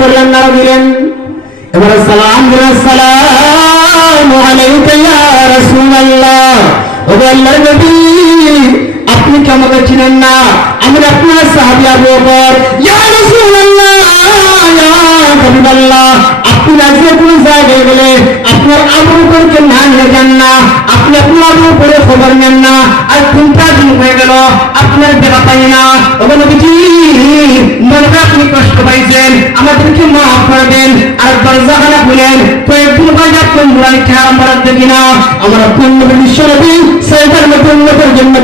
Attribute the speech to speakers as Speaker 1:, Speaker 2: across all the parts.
Speaker 1: করলেন না, দিলেন। এবারে সালাম দিলেন, সালাম আলাইকা ইয়া আপনি কি আমাকে চিনেন না? আমি আপনার সাহাবী আবু আপনি আজকে কোন জায়গায় গেলে আমার পূর্ণ নবী বিশ্ব নবী সেইটার মতো উন্নতের জন্য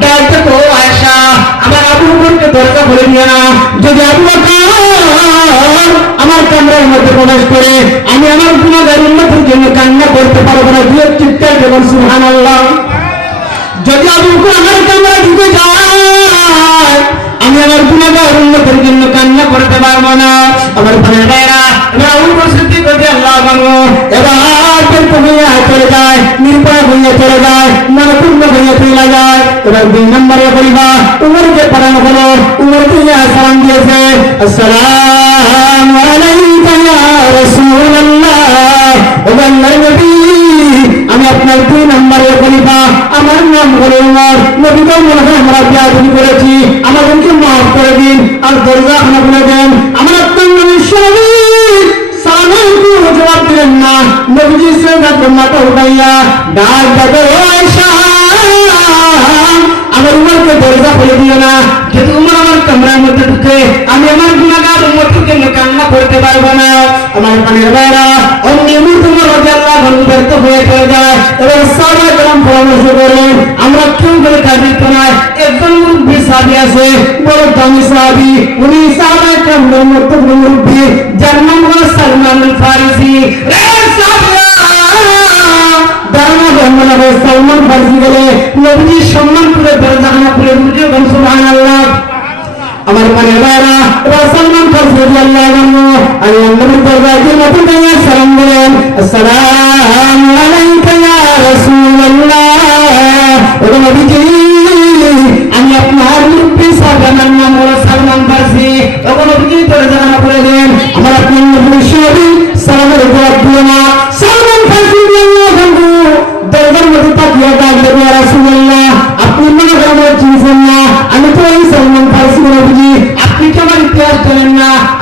Speaker 1: দরকার আমার আবু দরজা খুলে নিয়ে না যদি আবু আমার কামরার মধ্যে প্রবেশ করে, আমি আমার গুণাগার উন্নতির জন্য কান্না করতে পারব না দুই চিৎকার দেবেন সুহান আল্লাহ যদি আবু আমার কামরা ঢুকে যায় আমি আমার গুণাগার উন্নতির জন্য কান্না করতে পারব না। আমার ভাইয়ের ভাইরা এবার বকর সিদ্দিক রাদিয়াল্লাহু আনহু এবার বের হইয়া চলে যায়, নির্ভয় হইয়া চলে যায়, মনপূর্ণ হইয়া চলে যায়। এবার দুই নম্বরে বলিবা, উমরকে পড়ানো হলো উমর দিয়ে সালাম দিয়েছে, আসসালামু আলাইকা ইয়া রাসূলুল্লাহ। ও আল্লাহর নবী, আমি আপনার দুই নম্বরে খলিফা আমার নাম হলো উমর নবী তো মনে হয় আমরা বিয়াদবি করেছি। দরজা খানা খুলে দেন। আমার আপনার নবী সবই সালামের কোনো জবাব দিলেন না। নবীজি সেটা মাথা উঠাইয়া, ডাক ডাকে ও আয়েশা আমার উমরকে দরজা খুলে কামরার মধ্যে ঢুকে, আমি আমার জন্য কান্না করতে পারব না। আমার পানির বাইরা অমনি মুহূর্ত আল্লাহ ব্যর্থ হয়ে চলে যায়। এবং সারা গ্রাম পরামর্শ করলেন আমরা কেউ করে কাজে নয় একজন মুরব্বী সাহাবি আছে, বড় দামি সাহাবি। উনি সাহাবাই কেমন মুরব্বী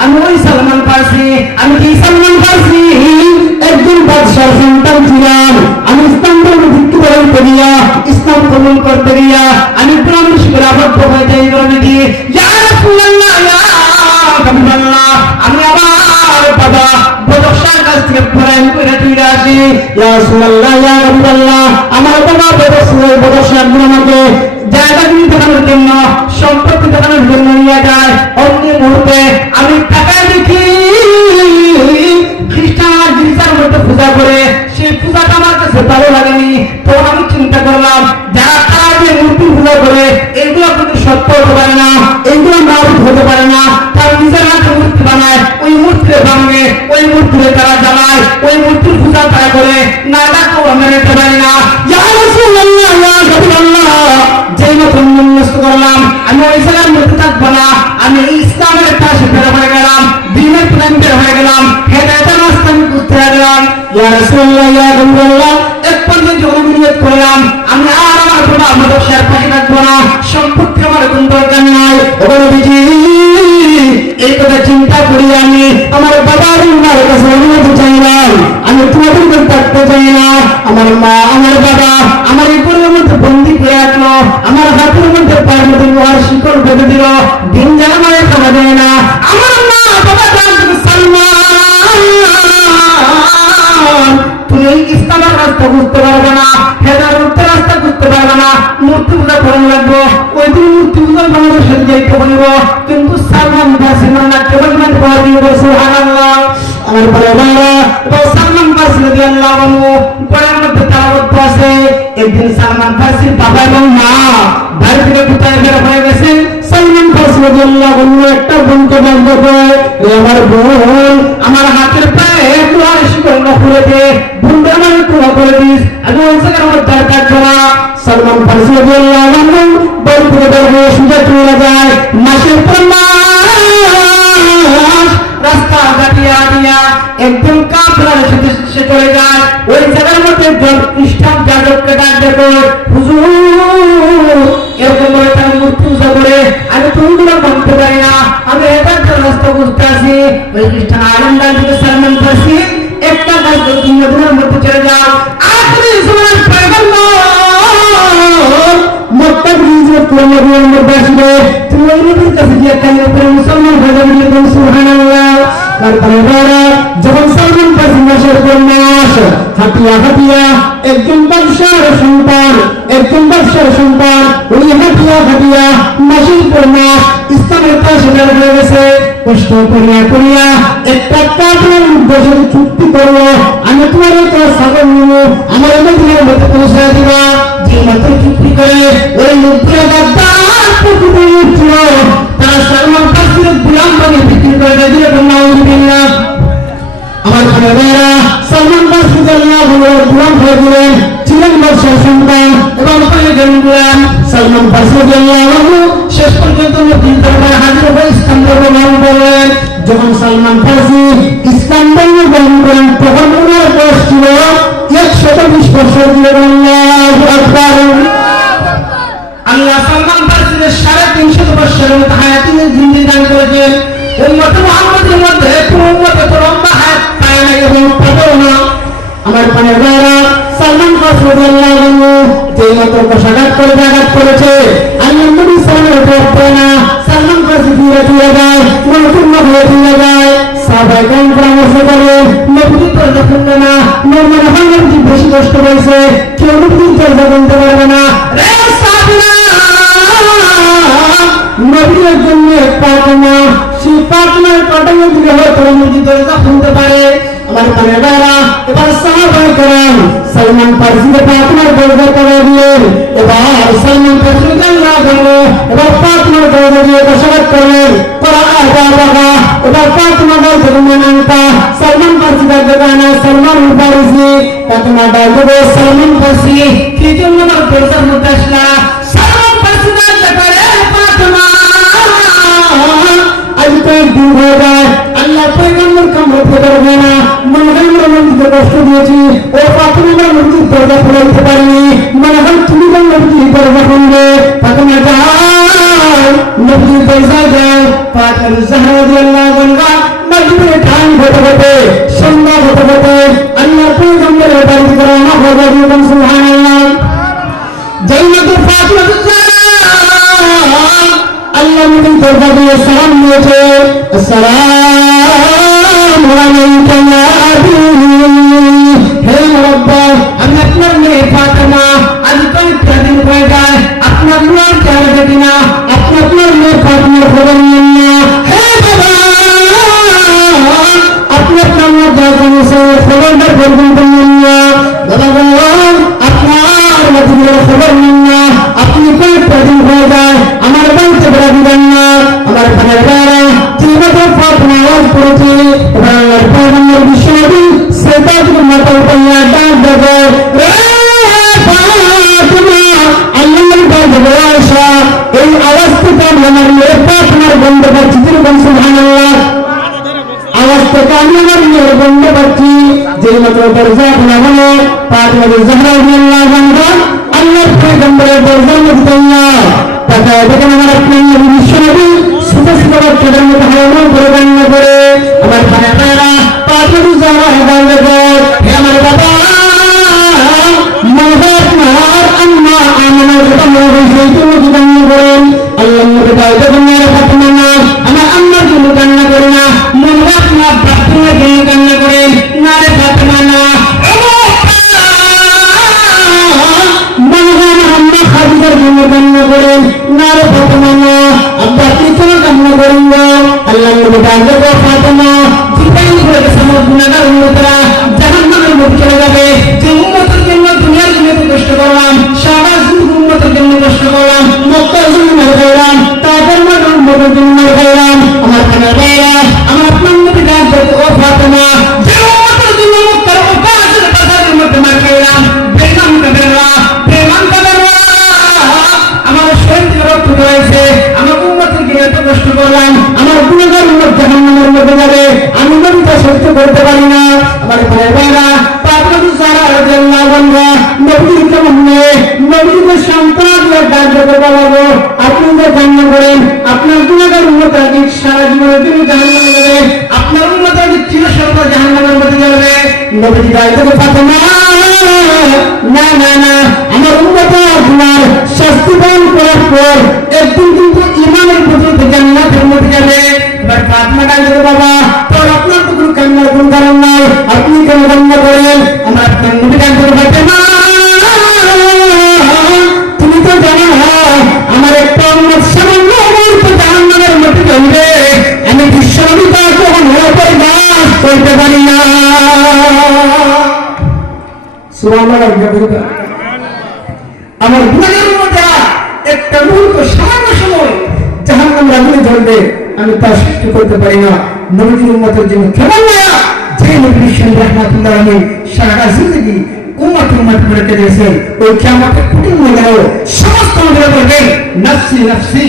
Speaker 1: আমি ওই সালমান ফার্সি, আমি কি সালমান ফার্সি? একজন বাদশার সন্তান ছিলাম, আমি ইসলাম ধর্ম ভিত্তি করিয়া ইসলাম কবুল করতে গিয়া, আমি প্রাণ শিবির আবদ্ধ হয়ে যাই রাসূলুল্লাহ আমি আবার বাবা বদশার কাছ থেকে ফরাইন করে ফিরে আসি, ইয়া রাসূলুল্লাহ, ইয়া হাবিবাল্লাহ, আমার বাবা বদশার বদশার আমাকে জায়গা কিনে দেখানোর জন্য সম্পত্তি দেখানোর জন্য নিয়ে যায় অমনি মুহূর্তে আমি টাকায় দেখি, খ্রিস্টান জিনিসের মধ্যে পূজা করে সেই পূজাটা আমার কাছে ভালো লাগেনি। তখন আমি চিন্তা করলাম, যারা তারা যে মূর্তি পূজা করে, এগুলো কিন্তু সত্য হতে পারে না, এগুলো মারুত হতে পারে না। তার নিজের হাতে মূর্তি বানায়, ওই মূর্তিতে ভাঙে, ওই মূর্তিতে তারা জ্বালায়, ওই মূর্তির পূজা তারা করে। না ডাকো আমরা নিতে পারি না। রাসূলুল্লাহ ইয়া হাবিবাল্লাহ এক পর্যায়ে যখন নিয়ত করলাম আমি আর আমার বাবা আমাদের শেয়ার পাশে থাকব না সম্পত্তি আমার কোন দরকার নাই ও নবীজি এই কথা চিন্তা করি আমি আমার বাবার মার কাছে অনুমতি চাইলাম আমি তোমাদের কাছে থাকতে চাই না আমার মা আমার বাবা আমার এই পরিবার মধ্যে বন্দি করে রাখল আমার হাতের মধ্যে পায়ের মধ্যে লোহার শিকল বেঁধে দিল দিন যারা মায়ের খাওয়া দেয় না আমার মা রাদিয়াল্লাহু আনহু পরের মধ্যে তালাবদ্ধ আছে একদিন সালমান ফার্সির বাবা এবং মা বাড়ি থেকে কোথায় বের হয়ে গেছেন। সালমান ফার্সি রাদিয়াল্লাহু আনহু একটা বোনকে বলতে পারে আমার বোন। আমার হাতের পায়ে কুয়ার শিকল খুলে দে। বোনটা আমার কুয়া করে দিস। আমি ওই জায়গার আমার দরকার করা সালমান ফার্সি রাদিয়াল্লাহু আনহু বাড়ি থেকে বের হয়ে সোজা চলে যায়। খ্রিস্টান আলম ডাক দিকে সালমান ফার্সি একটা কাজ করে তিন দিনের মধ্যে চলে যাও আখরি জমানার পয়গম্বর মক্কা বিজনেস করে নবীর মধ্যে আসবে তুমি নবীর কাছে গিয়ে কালে উপরে মুসলমান হয়ে যাবে পর পর ইসলামের কষ্ট করিয়া করিয়া একটা কাপড়ের উদ্দেশ্যে চুক্তি করল আমি তোমার সাগর নিব। আমার মধ্যে মধ্যে পৌঁছে দিবা। যে মাত্র চুক্তি করে, ওই প্রকৃতি উঠল তারা সালমান ফার্সির গুলাম বিক্রি করে আমার ভাইয়েরা সালমান আল্লাহ গুলাম ছিলেন সন্তান এবং সালমান ফার্সি যখন সালমান ফার্সি ইসলাম ধর্ম গ্রহণ করেন তখন বয়স ছিল একশত বিশ বছর আল্লাহ সালমান সাড়ে তিনশো বছরের মতো হায়াতি জিন্দি দান করেছেন। মধ্যে হায়াত পায় না এবং পাবেও না। আমার সালমান যে মতো করে আঘাত করেছে দিয়ে দিয়ে যায় নতুন দিয়ে যায় সাহাবায়ে কেরাম পরামর্শ করে নবী তো যখন না নবী হয় নবী বেশি কষ্ট হয়েছে কেউ নবী দরজা বলতে পারবে না নবীর জন্য পাটনা সেই পাটনার পাটনা দিকে হয়তো নদী দরজা খুলতে পারে এবার সাহাবাই করেন করে দিয়ে এবার সালমান ফার্সিকে দিয়ে করলেন করা আগা বাবা এবার পাটনা দরজা দিয়ে নামতা সালমান ফার্সি দরজা গানা সালমান ফার্সি পাটনা দরজা দিয়ে সালমান ফার্সি কি জন্য আমার দরজার মধ্যে আসলা সালমান ফার্সি দরজা করে পাটনা আজ কয়েকদিন হয়ে যায় আল্লাহ পয়গম্বর কামড় পারবে না আল্লাহ নবী দরজা দিয়ে সালাম দিয়েছে আসসালামু আলাইকা ಉದಾಹರಣೆ ফাতেমার ভাইরা আমার আপনার নবী ডাক করতে ও ফাতেমা যাও আমার জন্য মুক্তার ও বাজার বাজারের মধ্যে মার খাইলাম বেগম কাদেররা বেগম কাদেররা আমার শরীর থেকে সন্তান করেন। আপনার গুণাগার উন্নত আগে সারা জীবনের জন্য জাহান্নামে যাবে। আপনার উন্নত আগে চির জাহান নামের মধ্যে যাবে। নবীজি দায়িত্ব ফাতেমা। না না না। আমার উন্নত আপনার শাস্তি পালন করার পর একদিন কিন্তু ইমানের প্রতি জান্নাতের মধ্যে আমার গুণাগার মধ্যে একটা মুহূর্ত, সামান্য সময় জাহান্নাম আগুনে জ্বলবে, আমি তা সৃষ্টি করতে পারি না। নবীজির উম্মতের জন্য কেমন না যে নবী বিশ্বের রহমাতুল্লাহ আলী সারা জিন্দগি উম্মত উম্মত করে দিয়েছেন ওই কিয়ামতের কঠিন সমস্ত আমাদের বলবেন নফসি নফসি।